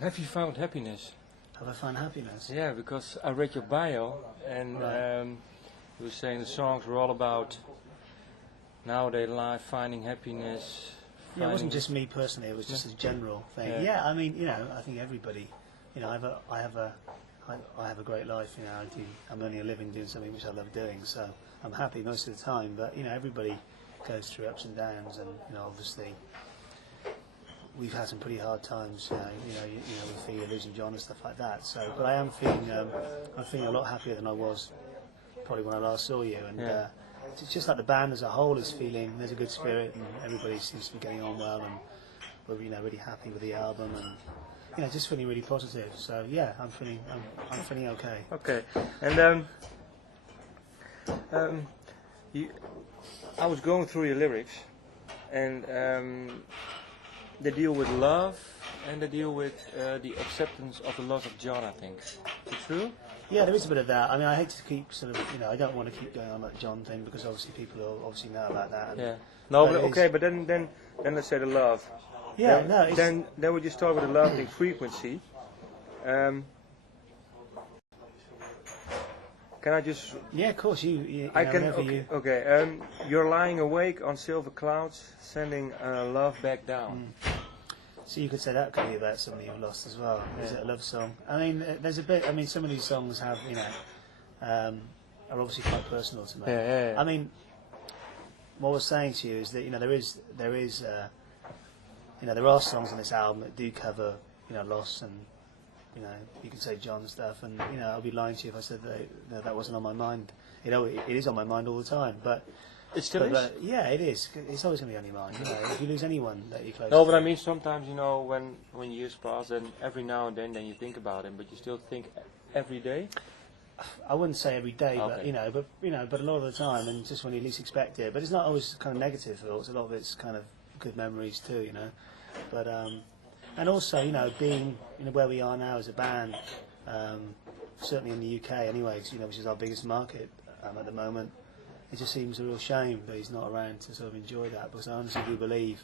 Have you found happiness? Have I found happiness? Yeah, because I read your bio and Right. you were saying the songs were all about nowadays life, finding happiness. Yeah, it wasn't finding- just me personally. It was just a general thing. Yeah. Yeah, I mean, I think everybody, I have a great life. I'm only living doing something which I love doing, so I'm happy most of the time. But everybody goes through ups and downs, and obviously we've had some pretty hard times. With Fee, losing John and stuff like that. So, but I'm feeling a lot happier than I was probably when I last saw you, and. Yeah. It's just like the band as a whole is feeling there's a good spirit and everybody seems to be getting on well, and we're really happy with the album, and just feeling really positive. So yeah, I'm feeling okay. Okay, and I was going through your lyrics, and they deal with love and they deal with the acceptance of the loss of John, I think. Is it true? Yeah, there is a bit of that. I mean, I hate to keep I don't want to keep going on that John thing because obviously people will obviously know about that. Yeah. No, but but okay, but then let's say the love. Yeah, then we just start with the love in frequency. Can I just? Yeah, of course. I can. whenever Okay. you. Okay. You're lying awake on silver clouds, sending love back down. So you could say that could be about somebody you've lost as well. Is it a love song? I mean, there's a bit. I mean, some of these songs have, are obviously quite personal to me. Yeah. I mean, what I was saying to you is that there are songs on this album that do cover loss and you can say John stuff, and I'll be lying to you if I said that wasn't on my mind. It is on my mind all the time, but. It still is? Yeah, it is. It's always going to be on your mind. If you lose anyone that you're close No, to. but I mean sometimes when years pass, and every now and then you think about him, but you still think every day. I wouldn't say every day, Okay. but a lot of the time, and just when you least expect it. But it's not always kind of negative thoughts. A lot of it's kind of good memories too, But and also, being where we are now as a band, certainly in the UK, anyway, which is our biggest market at the moment. It just seems a real shame that he's not around to sort of enjoy that, because I honestly do believe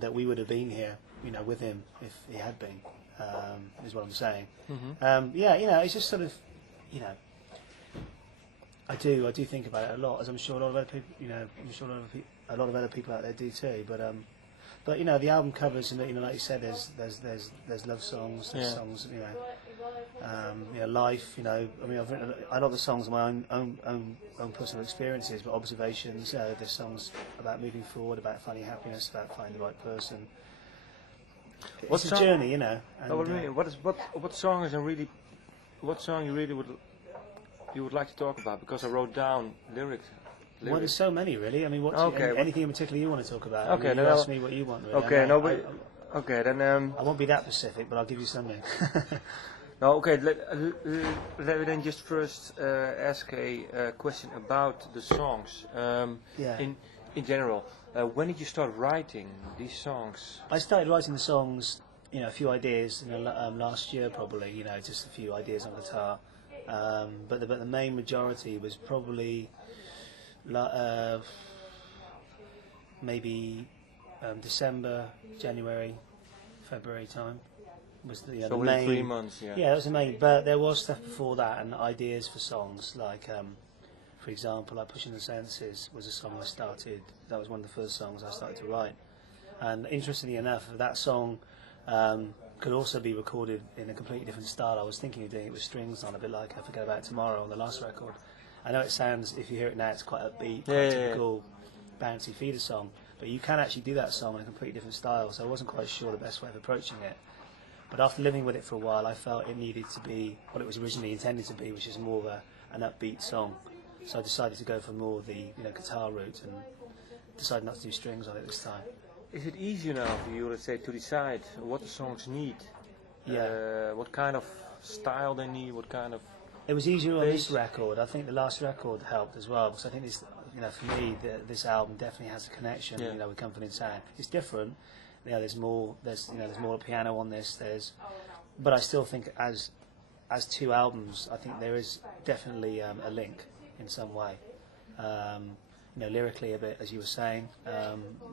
that we would have been here, with him if he had been. Is what I'm saying. It's just sort of, I do think about it a lot, as I'm sure a lot of other people, a lot of other people out there do too. But the album covers, and like you said, there's love songs, there's songs, life. I mean, I've written a lot of the songs are my own personal experiences, but observations. There's songs about moving forward, about finding happiness, about finding the right person. It's a journey, And, what song is what song you really would like to talk about? Because I wrote down lyrics. Well, there's so many, really. I mean, anything in particular you want to talk about? Okay, you ask me what you want, really. Okay, okay, then. I won't be that specific, but I'll give you something. No, okay. Let me then just first ask a question about the songs. In general, when did you start writing these songs? I started writing the songs, a few ideas, last year probably. Just a few ideas on guitar. But the main majority was probably maybe December, January, February time. Was the so main 3 months, yeah. Yeah, that was the main. But there was stuff before that and ideas for songs, like, for example, like Pushing the Senses was a song I started. That was one of the first songs I started to write. And interestingly enough, that song could also be recorded in a completely different style. I was thinking of doing it with strings on, a bit like I Forget About Tomorrow on the last record. I know it sounds, if you hear it now, it's quite upbeat, quite typical bouncy feeder song. But you can actually do that song in a completely different style, so I wasn't quite sure the best way of approaching it. But after living with it for a while, I felt it needed to be what it was originally intended to be, which is more of an upbeat song. So I decided to go for more of the guitar route and decided not to do strings on it this time. Is it easier now for you, let's say, to decide what the songs need? Yeah. What kind of style they need? What kind of? It was easier on this record. I think the last record helped as well, because I think this, for me, this album definitely has a connection, with Comfort Sound. It's different. There's more piano on this. But I still think as two albums, I think there is definitely a link in some way. Lyrically a bit, as you were saying,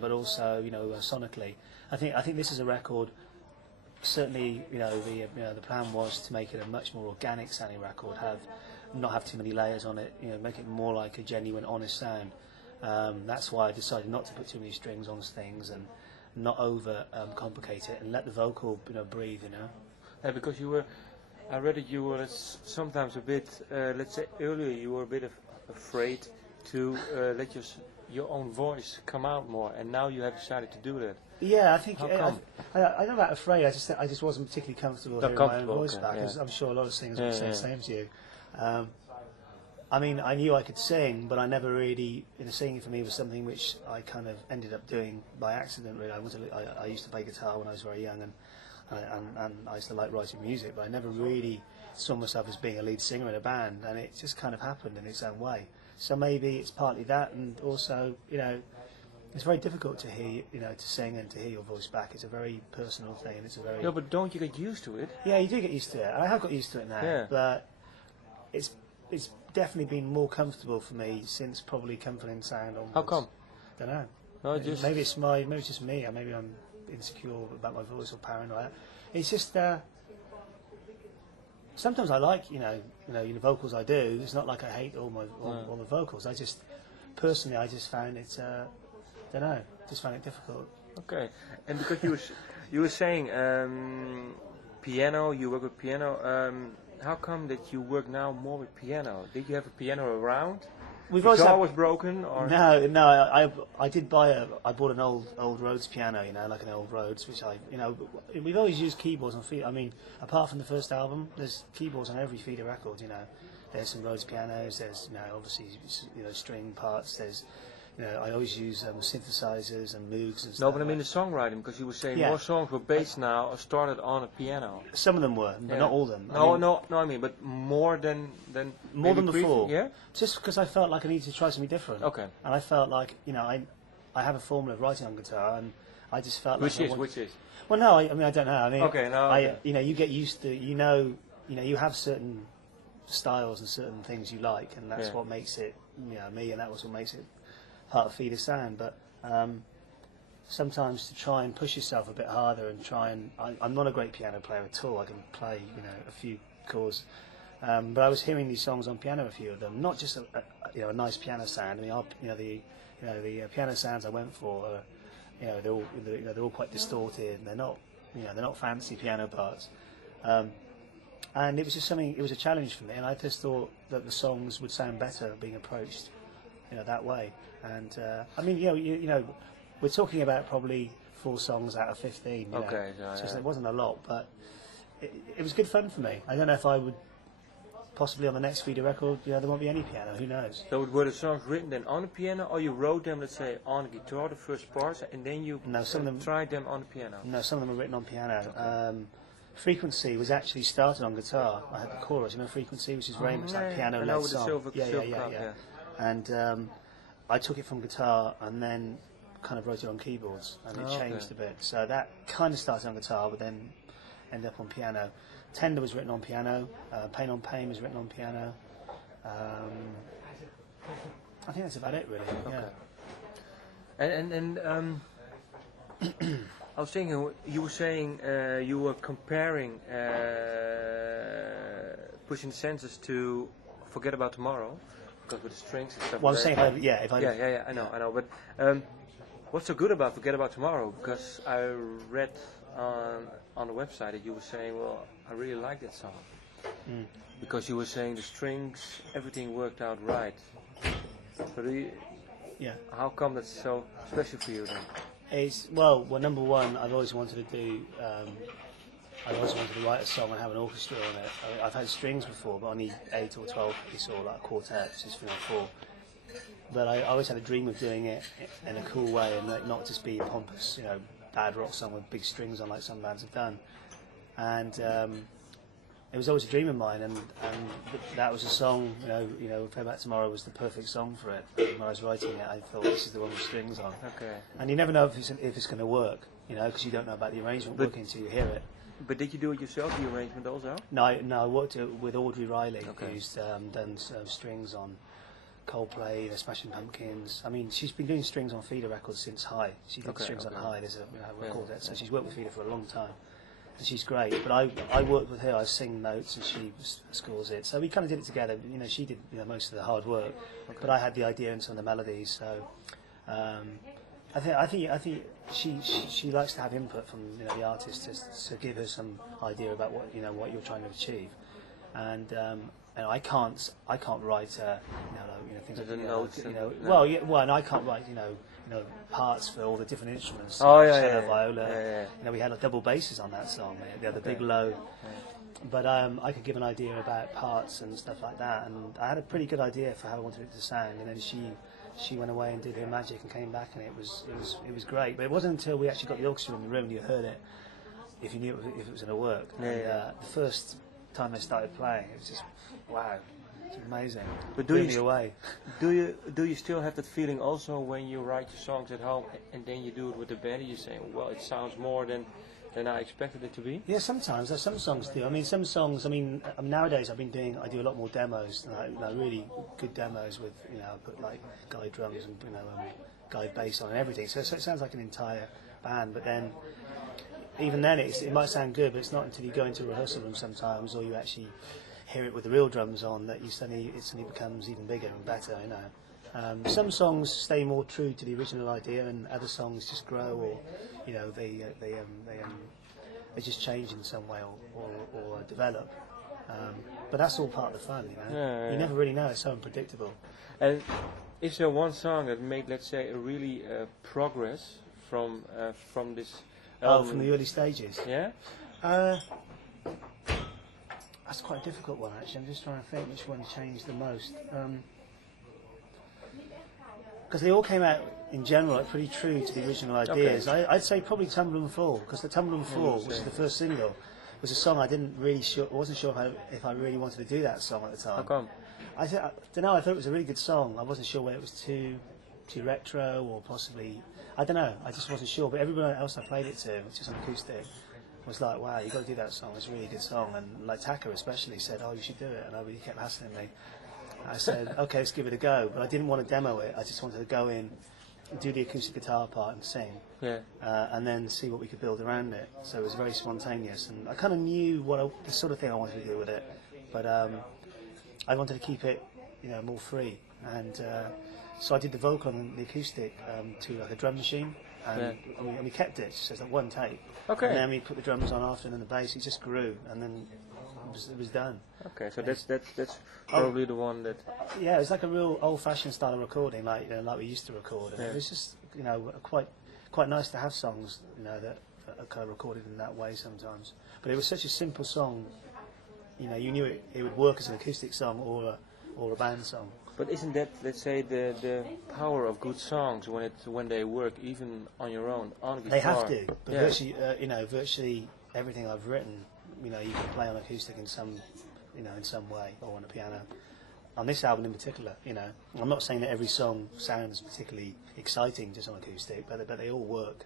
but also sonically. I think this is a record certainly, the plan was to make it a much more organic sounding record, not have too many layers on it, make it more like a genuine, honest sound. That's why I decided not to put too many strings on things and not over complicate it and let the vocal, breathe. Yeah, because I read that you were sometimes a bit, let's say earlier, you were a bit afraid to let your own voice come out more, and now you have decided to do that. Yeah, I think How come? I'm not that afraid. I just wasn't particularly comfortable hearing my own voice back. Yeah. I'm sure a lot of singers would say the same to you. I mean, I knew I could sing, but I never really, singing for me was something which I kind of ended up doing by accident. Really, I used to play guitar when I was very young, and I used to like writing music, but I never really saw myself as being a lead singer in a band, and it just kind of happened in its own way. So maybe it's partly that, and also, it's very difficult to hear, to sing and to hear your voice back. It's a very personal thing, and it's a very... No, but don't you get used to it? Yeah, you do get used to it. I have got used to it now, but it's definitely been more comfortable for me since probably Comfort and Sound onwards. How come? Don't know. No, maybe it's just me, or maybe I'm insecure about my voice or paranoid. It's just sometimes I like the vocals I do. It's not like I hate all the vocals. I just personally found it just found it difficult. Okay, and because you were saying piano, you work with piano. How come that you work now more with piano? Did you have a piano around? We've always guitar was broken, or no. I did I bought an old Rhodes piano, like an old Rhodes, which we've always used keyboards on feeder. I mean, apart from the first album, there's keyboards on every feeder record. There's some Rhodes pianos. There's obviously string parts. There's I always use synthesizers and Moogs and stuff. No, but I mean the songwriting, because you were saying more songs were based now or started on a piano. Some of them were, but not all of them. I mean, but more than more than before. Yeah. Just because I felt like I needed to try something different. Okay. And I felt like I have a formula of writing on guitar, and I just felt which like which is. Well, no, I mean I don't know. I mean, okay, no. Okay. You get used to you have certain styles and certain things you like, and that's what makes it me, and that was what makes it part of Feeder Sound. But sometimes to try and push yourself a bit harder and I'm not a great piano player at all. I can play a few chords, but I was hearing these songs on piano, a few of them, not just a nice piano sound. I mean, the piano sounds I went for are, they're all quite distorted, and they're not fancy piano parts. And it was just something. It was a challenge for me, and I just thought that the songs would sound better being approached, that way. And I mean, we're talking about probably 4 songs out of 15. Okay, so it wasn't a lot, but it was good fun for me. I don't know if I would possibly on the next feeder record. There won't be any piano. Who knows? So were the songs written then on the piano, or you wrote them, let's say, on the guitar, the first parts, and then you tried them on the piano? No, some of them were written on piano. Okay. Frequency was actually started on guitar. I had the chorus, Frequency, which is very much that piano-led song. Yeah. And I took it from guitar and then kind of wrote it on keyboards, and it changed a bit. So that kind of started on guitar, but then ended up on piano. Tender was written on piano. Pain on Pain was written on piano. I think that's about it, really. Okay. Yeah. And I was thinking, you were saying you were comparing Pushing the Senses to Forget About Tomorrow, because with the strings and stuff. Well, I'm saying, I know. But what's so good about Forget About Tomorrow? Because I read on the website that you were saying, well, I really like that song. Because you were saying the strings, everything worked out right. So how come that's so special for you then? Well, number one, I've always wanted to do. I always wanted to write a song and have an orchestra on it. I've had strings before, but only 8 or 12 piece or like a quartet, just 4. But I always had a dream of doing it in a cool way, and not just be a pompous, bad rock song with big strings on like some bands have done. And it was always a dream of mine, and that was a song. Forget About Tomorrow was the perfect song for it. When I was writing it, I thought this is the one with strings on. Okay. And you never know if it's going to work, because you don't know about the arrangement working until you hear it. But did you do it yourself, the arrangement also? No, I worked with Audrey Riley, who's done strings on Coldplay, Smashing Pumpkins. I mean, she's been doing strings on Feeder records since High. She did strings on High. There's a record that, so she's worked with Feeder for a long time. and she's great. But I work with her. I sing notes, and she scores it. So we kind of did it together. You know, she did most of the hard work, but I had the idea and some of the melodies. So I think she likes to have input from the artist to give her some idea about what you're trying to achieve, and I can't write things like and I can't write parts for all the different instruments. Cello, viola. We had double basses on that song. The other big low. But I could give an idea about parts and stuff like that, and I had a pretty good idea for how I wanted it to sound. And then she went away and did her magic and came back, and it was great. But it wasn't until we actually got the orchestra in the room and you heard it, if you knew if it was going to work. The first time they started playing, it was just wow. It's amazing. But do you still have that feeling also when you write your songs at home and then you do it with the band? You say, well, it sounds more than I expected it to be. Yeah, sometimes. Some songs do. I mean, some songs. I mean nowadays I do a lot more demos, like really good demos with I put like guide drums and guide bass on and everything. So it sounds like an entire band. But then even then it might sound good, but it's not until you go into a rehearsal room sometimes, or you actually hear it with the real drums on, that it suddenly becomes even bigger and better. Some songs stay more true to the original idea, and other songs just grow, or they just change in some way or develop. But that's all part of the fun. You never really know. It's so unpredictable. And is there one song that made, let's say, a really progress from this album? From the early stages. Yeah. That's quite a difficult one, actually. I'm just trying to think which one changed the most. Because they all came out, in general, pretty true to the original ideas. Okay. I'd say probably Tumble and Fall, because the Tumble and Fall, which is the first single, was a song I wasn't sure if I really wanted to do that song at the time. How come? I don't know, I thought it was a really good song. I wasn't sure whether it was too retro or possibly, I don't know, I just wasn't sure. But everyone else I played it to, which is on acoustic, was like, wow, you've got to do that song, it's a really good song. And like Taka especially said, oh, you should do it. And I really kept hassling me. I said, okay, let's give it a go. But I didn't want to demo it. I just wanted to go in, do the acoustic guitar part and sing. Yeah. And then see what we could build around it. So it was very spontaneous. And I kind of knew the sort of thing I wanted to do with it. But I wanted to keep it, more free. And so I did the vocal on the acoustic to like a drum machine. And we kept it just as like one take. Okay. And then we put the drums on after, and then the bass. It just grew, and then it was done. Okay, so that's probably the one that. Yeah, it was like a real old-fashioned style of recording, like we used to record. And it was just quite nice to have songs that are kind of recorded in that way sometimes. But it was such a simple song. You knew it would work as an acoustic song or a band song. But isn't that, let's say, the power of good songs when they work even on your own on guitar? They have to. But virtually everything I've written, you can play on acoustic in some way, or on a piano. On this album in particular, I'm not saying that every song sounds particularly exciting just on acoustic, but they all work.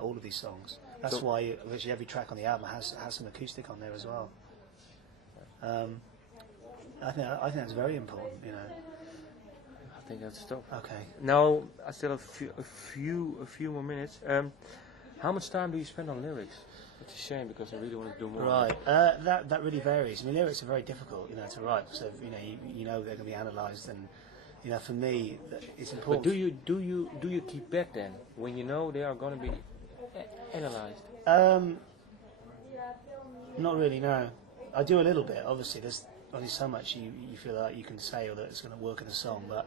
All of these songs. That's why virtually every track on the album has some acoustic on there as well. I think that's very important, I think that's top. Okay. Now I still have a few more minutes. How much time do you spend on lyrics? It's a shame because I really want to do more. Right. That really varies. I mean, lyrics are very difficult, to write. So they're going to be analysed, and for me, it's important. But do you keep back then when they are going to be analysed? Not really. No. I do a little bit. Obviously, there's only so much you feel like you can say or that it's going to work in a song, but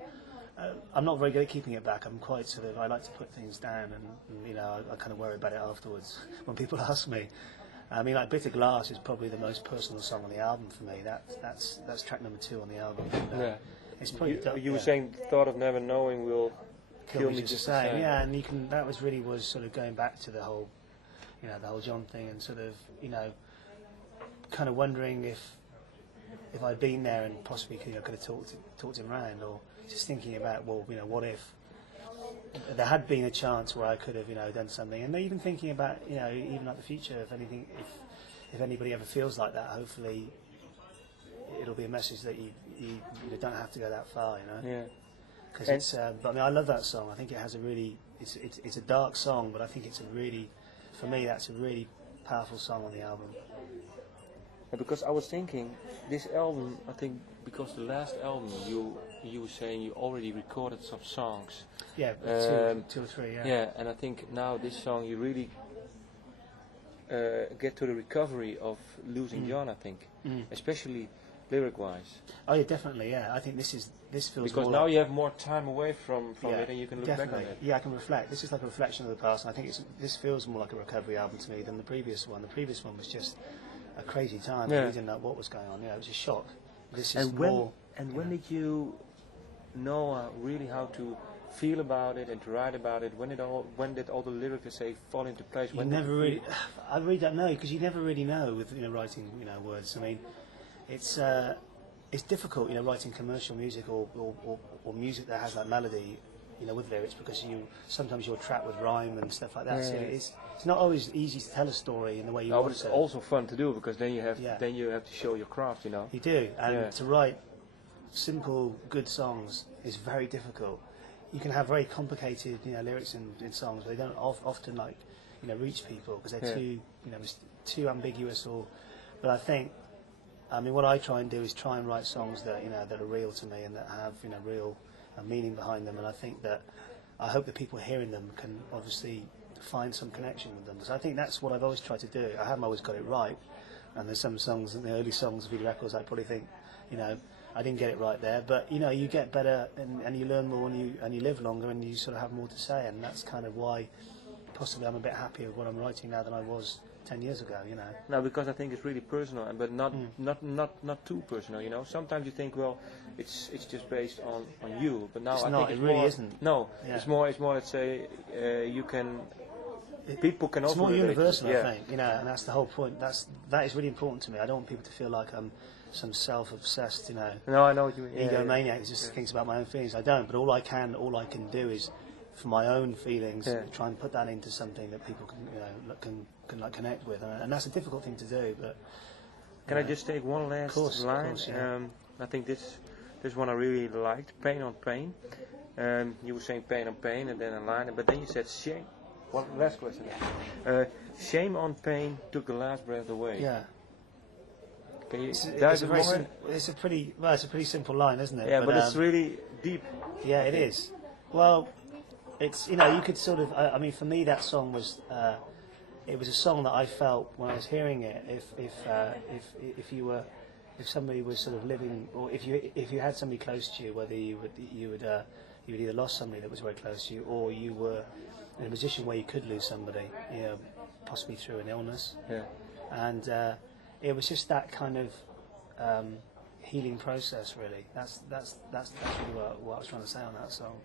I'm not very good at keeping it back. I'm quite I like to put things down, and I kind of worry about it afterwards when people ask me. I mean, like Bitter Glass is probably the most personal song on the album for me. That's track number 2 on the album. And, it's probably you were saying thought of never knowing will kill me just the same. Yeah, and that was sort of going back to the whole John thing, and sort of kind of wondering if I'd been there and possibly could have talked him around, or just thinking about, well, what if there had been a chance where I could have done something, and even thinking about even like the future, if anybody ever feels like that, hopefully it'll be a message that you don't have to go that far, Yeah. Because it's but I mean, I love that song. I think it has a really it's a dark song, but I think it's for me that's a really powerful song on the album. Because I was thinking, this album, I think, because the last album you were saying you already recorded some songs. Yeah, two or three. Yeah. Yeah, and I think now this song you really get to the recovery of losing John. I think, especially lyric-wise. Oh yeah, definitely. Yeah, I think this feels because more now like, you have more time away from it, and you can look back on it. Yeah, I can reflect. This is like a reflection of the past. And I think this feels more like a recovery album to me than the previous one. The previous one was just a crazy time. Yeah. We didn't know what was going on. Yeah, it was a shock. This is And when more. when did you know really how to feel about it and to write about it? When did all the lyrics say fall into place? You never really. I really don't know, because you never really know with writing words. I mean, it's difficult, writing commercial music or music that has that melody, with lyrics, because sometimes you're trapped with rhyme and stuff like that. Yeah. So it's not always easy to tell a story in the way you No, want but to. it's also fun to do, because then you have to show your craft, You do, and to write simple, good songs is very difficult. You can have very complicated, lyrics in songs, but they don't often reach people because they're too ambiguous. But I think, what I try and do is try and write songs that that are real to me and that have real meaning behind them. And I think that I hope that people hearing them can obviously find some connection with them. So I think that's what I've always tried to do. I haven't always got it right, and there's some songs in the early songs of the records I probably think I didn't get it right there. But you get better and you learn more and you live longer and you sort of have more to say. And that's kind of why possibly I'm a bit happier with what I'm writing now than I was 10 years ago, No, because I think it's really personal, but not too personal, Sometimes you think, well, it's just based on you, but now I think it really isn't. No, yeah. It's more, let's say, people can also it's more universal, yeah. I think, and that's the whole point. That is really important to me. I don't want people to feel like I'm some self-obsessed, No, I know what you mean. egomaniac who just thinks about my own feelings. I don't, but all I can do is, for my own feelings, try and put that into something that people can connect with, and that's a difficult thing to do. But can I just take one last line? Of course, yeah. I think this one I really liked, Pain on Pain. You were saying pain on pain, and then a line, but then you said shame. One last question. Shame on pain took the last breath away. Yeah. Can you it's a pretty simple line, isn't it? Yeah, but it's really deep. Yeah, it is. Well, it's you could sort of. For me, that song was. It was a song that I felt when I was hearing it. If somebody was sort of living, or if you had somebody close to you, whether you would either lost somebody that was very close to you, or you were in a position where you could lose somebody, possibly through an illness. Yeah. And it was just that kind of healing process, really. That's really what I was trying to say on that song.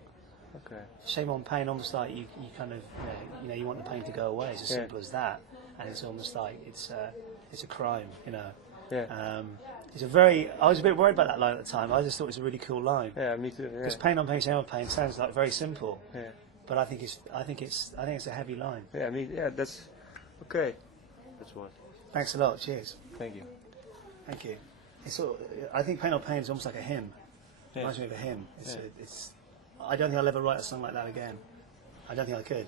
Okay. Shame on pain, almost like you kind of you want the pain to go away. It's as simple as that, and it's almost like it's a crime, Yeah. I was a bit worried about that line at the time. I just thought it was a really cool line. Yeah, me too. Yeah. Because pain on pain, shame on pain sounds like very simple. Yeah. But I think it's a heavy line. Yeah, that's okay. That's what. Thanks a lot. Cheers. Thank you. Thank you. I think Pain on Pain is almost like a hymn. Yeah. Reminds me of a hymn. I don't think I'll ever write a song like that again. I don't think I could.